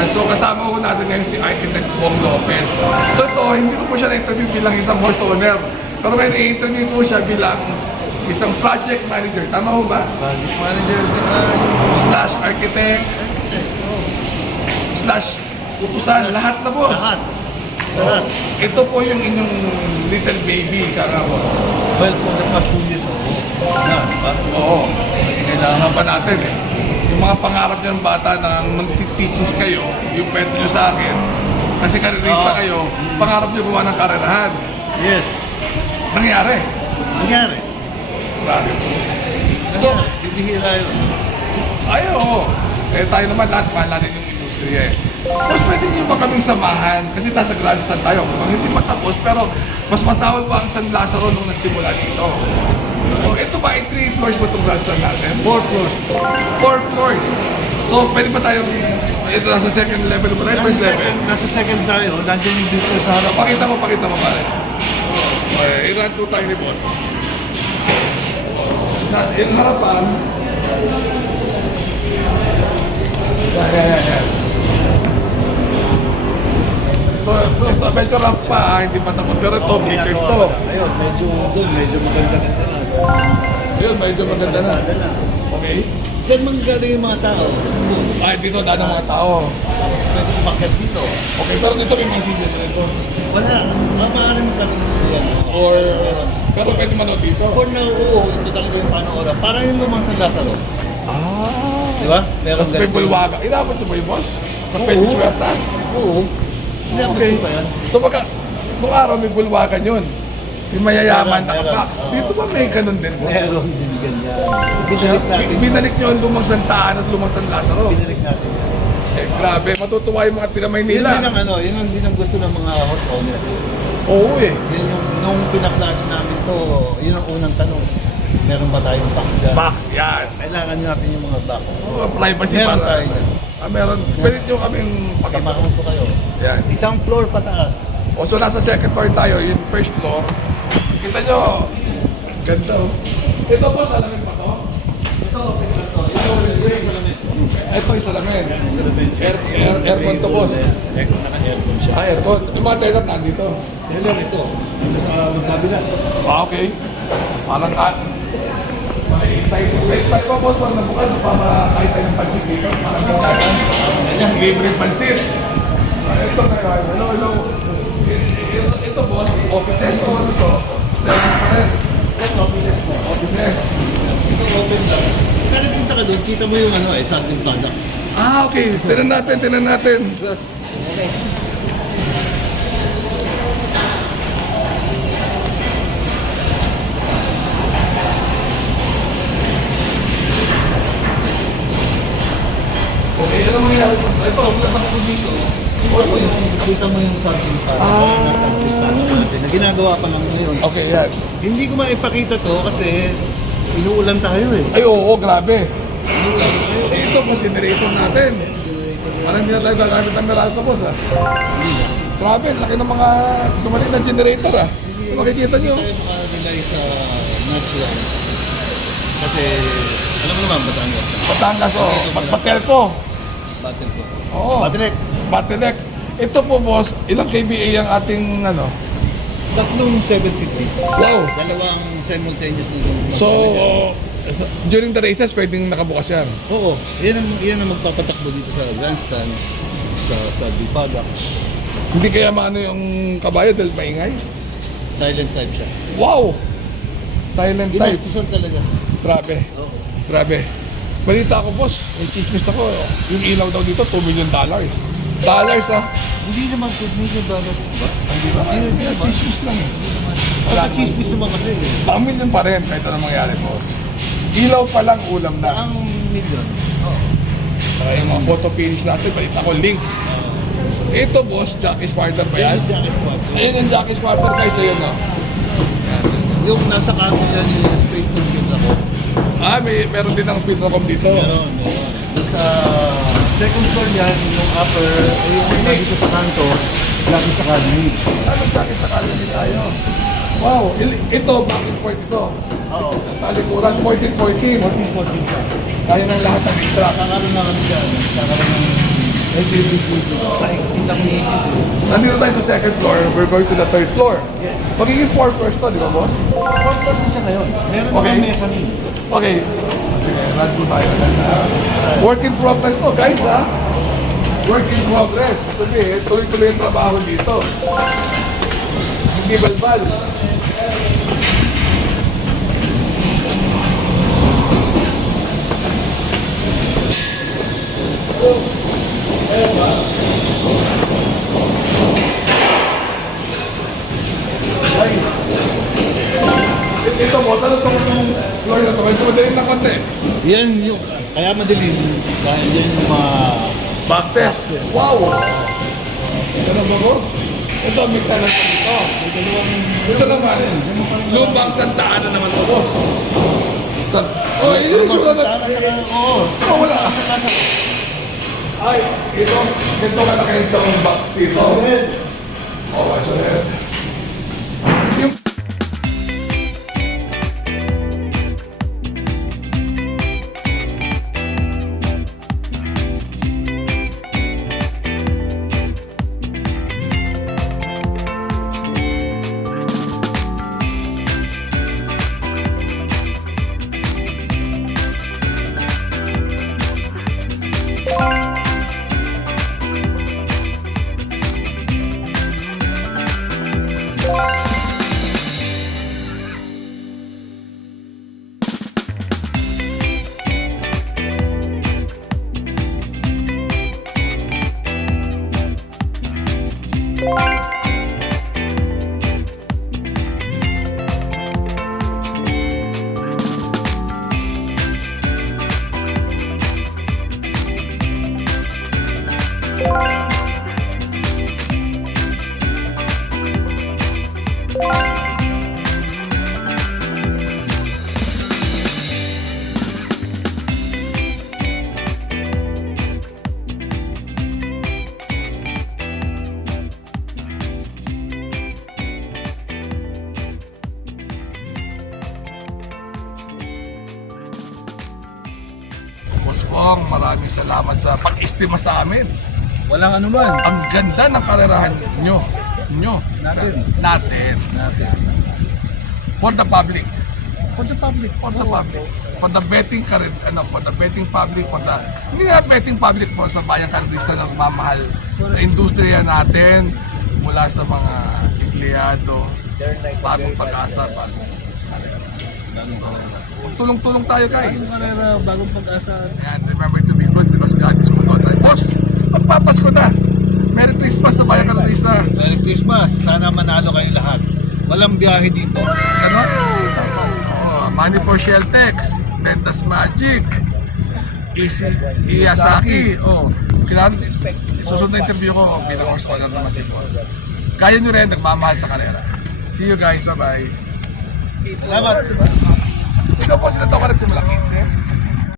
Yan. So kasama ko natin ngayon si Architect Bong Lopez. So ito, hindi ko po siya na-interview bilang isang horse owner. Pero ngayon i-interview ko siya bilang isang project manager. Tama ho ba? Project manager, tsaka Slash architect, slash utusan, lahat na boss. lahat. Lahat. Ito po yung inyong little baby, kaka. Well, for the past two years, oo. Na, diba? Oo. Kasi kailangan pa natin eh. Yung mga pangarap niyo ng bata na mag-teaches kayo, yung kwento niyo sa akin, kasi karerista Oo. kayo, pangarap niyo gumawa ng karerahan. Yes. Nangyari. Nangyari. Grabe. So, Nangyari. Bibihira yun. ay oo. Eh tayo naman lahat, mahal natin yung industriya eh. Tapos pwede niyo ba kaming samahan? Kasi nasa grandstand tayo. Kung hindi pa tapos, pero mas masahol pa ang San Lazaro nung nagsimula dito. So, ito ba ay 3 floors ba itong grandstand natin? Four floors. Four floors. So, pwede ba tayo, ito nasa second level ba tayo? Nasa First level? second, nasa second tayo. Nandiyan yung beach sa harap. Pakita mo, pakita mo pare. Okay, i-run through tayo ni boss. Na, yung harapan. Yan, yan, yan, yan. So, ito, medyo rough pa, ah, hindi pa tapos. Pero ito, pictures to. Ayun, medyo doon, medyo maganda-ganda na. Ayun, medyo maganda na. Maganda na. Okay? Diyan manggagaling yung mga tao. Ay, dito daan ng mga tao. Pwede umakyat dito. Okay, pero dito may mga silya dito. Wala. Mamaaari mo talaga sila. Or, pero pwede manood dito. For now, oo, ito talaga yung panoora. Parang yung lumang San Lazaro. Ah. Di ba? Meron Tapos may bulwaga. Inabot mo ba yung boss? Oo. pwede swerte. Oo. Hindi ako Okay. So baka, nung araw may bulwagan yun. Yung mayayaman na. Oo. Dito ba may ganun din boss? Meron din ganyan. Binalik natin. Binalik nyo ang lumang Santaan at lumang San Lazaro. Binalik natin yan. Eh, grabe, matutuwa yung mga Yun Maynila. din ang ano, yun ang din ang gusto ng mga horse owners. Oo eh. Yun yung, nung pinaplano namin to, yun ang unang tanong. Meron ba tayong box dyan? Box yan. Kailangan natin yung mga box. Oh, privacy Meron para. tayo yan. Ah, meron. Pwede nyo kaming pakita. Samahan ko kayo. Yan. Isang floor pataas. O so nasa second floor tayo, yung first floor. Kita nyo, ganda oh. Ito po, salamin pa to? Ito, ito, ito, Ito yung salamin. Air, air, aircon to boss. Aircon, naka-aircon siya. Ah, aircon. Yung mga teller nandito. Taylor, ito. Nandito sa magkabila. Ah, okay. Parang tayo po, boss. Parang nabukas pa makakita ng pansit dito. Parang bindagan. Ayan, libre pansit. Ito na yun. Hello, hello. Ito, boss, offices ko. Ito. Pa offices mo. Offices. Ito, open lang. Kaya nagpunta ka doon, kita mo yung ano eh, something product. Ah, okay. Tinan natin, tinan natin. Okay. Ano mangyayari? Ito, labas ko dito. Mo yung, kita mo yung something product Ah. natin, na ginagawa pa lang ngayon. Okay, yan. Hindi ko maipakita to kasi inuulan tayo eh. Ay, oo, grabe. Inuulan tayo. Eh, ito generator natin. Parang hindi na tayo gagamit ng Meralco, boss, ah. Grabe, laki ng mga dumating ng generator, ah. Makikita nyo. Hindi tayo makarelay sa lang. Kasi, alam mo naman, Batangas. Batangas, oh. Batel ko. Battle ko. Oo. Batilek. Batelek. Ito po, boss, ilang KBA ang ating, ano? Tatlong 750. Wow. Dalawang simultaneous na doon. So, so, during the races, pwedeng nakabukas yan. Oo, yan ang, yan ang magpapatakbo dito sa grandstand, sa, sa Dipaga. Hindi kaya maano yung kabayo dahil maingay? Silent type siya. Wow! Silent type. Ginastusan talaga. Grabe. Oo. Grabe. Balita ko, boss. May chismis ako. Yung ilaw daw dito, 2 million dollars. Dollars, ah. Hindi naman 2 million dollars ba? Hindi ba? Hindi, naman. Chismis lang eh. Wala chismis naman kasi. eh. Baka million pa rin kahit anong mangyari mo. Ilaw pa lang ulam na. Ang million. Oo. Saka yung mga photo finish natin, balita ko, links. Ito, boss, Jackie Sparter ba yan? Yan yung Jackie Squad. Ayun yung Jackie Sparter guys, ayun, no? Yung nasa yan, yung space shoot ako. Ah, may, meron din ang Petrocom dito. Meron, meron. Sa second floor yan, yung upper, ay yung isa dito sa kanto, lagi sa kanin. Ano, Jackie sa kalami tayo? Wow, ito, bakit point ito? Oo. Talikuran, 14-14. 14-14 siya. Kaya ng lahat ng extra. Kakaroon na kami dyan. Kakaroon ng Nandito tayo sa second floor, we're going to the third floor. Yes. Magiging four floors to, di ba boss? Podcast na siya ngayon. Meron Okay. naman mezzanine. Okay. Sige, run po tayo. Work in progress to, guys, ha? Work in progress. Sabi, tuloy-tuloy yung trabaho dito. Hindi balbal. Ay. Ito mo, tanong tong floor na to. Medyo madaling na konti. Yan yung, kaya madilim. Dahil yan yung mga... Boxes. Wow! Ito na ba ko? Ito, may talang pa dito. Ito naman. Lubang sandaan na naman ito. Sa... Oh, yun yung sulat na... Oo. Oh, wala. Ay, ito. Ito ka na kayo sa box dito. Oh, your head. Bong, maraming salamat sa pag-estima sa amin. Walang ano man. Ang ganda ng karerahan nyo. Nyo. Natin. Natin. Natin. For the public. For the public. For the public. For the betting karin, ano, for the betting public, for the, hindi nga betting public po sa bayang karista na mamahal sa industriya natin mula sa mga empleyado, bagong pag-asa. bagong- Tulong-tulong tayo guys. Bagong karera, bagong pag-asa. And remember to be good because God is good all time. Boss, magpapasko na. Merry Christmas sa bayang karista. Merry Christmas. Sana manalo kayo lahat. Walang biyahe dito. Ano? Oh, money for Sheltex, Ventas Magic, Easy, Iyasaki. Oh, kailangan, susunod na interview ko bilang horse naman si boss. Kaya nyo rin, nagmamahal sa karera. See you guys, bye-bye. Salamat. Ikaw po sila daw ka nagsimula 15.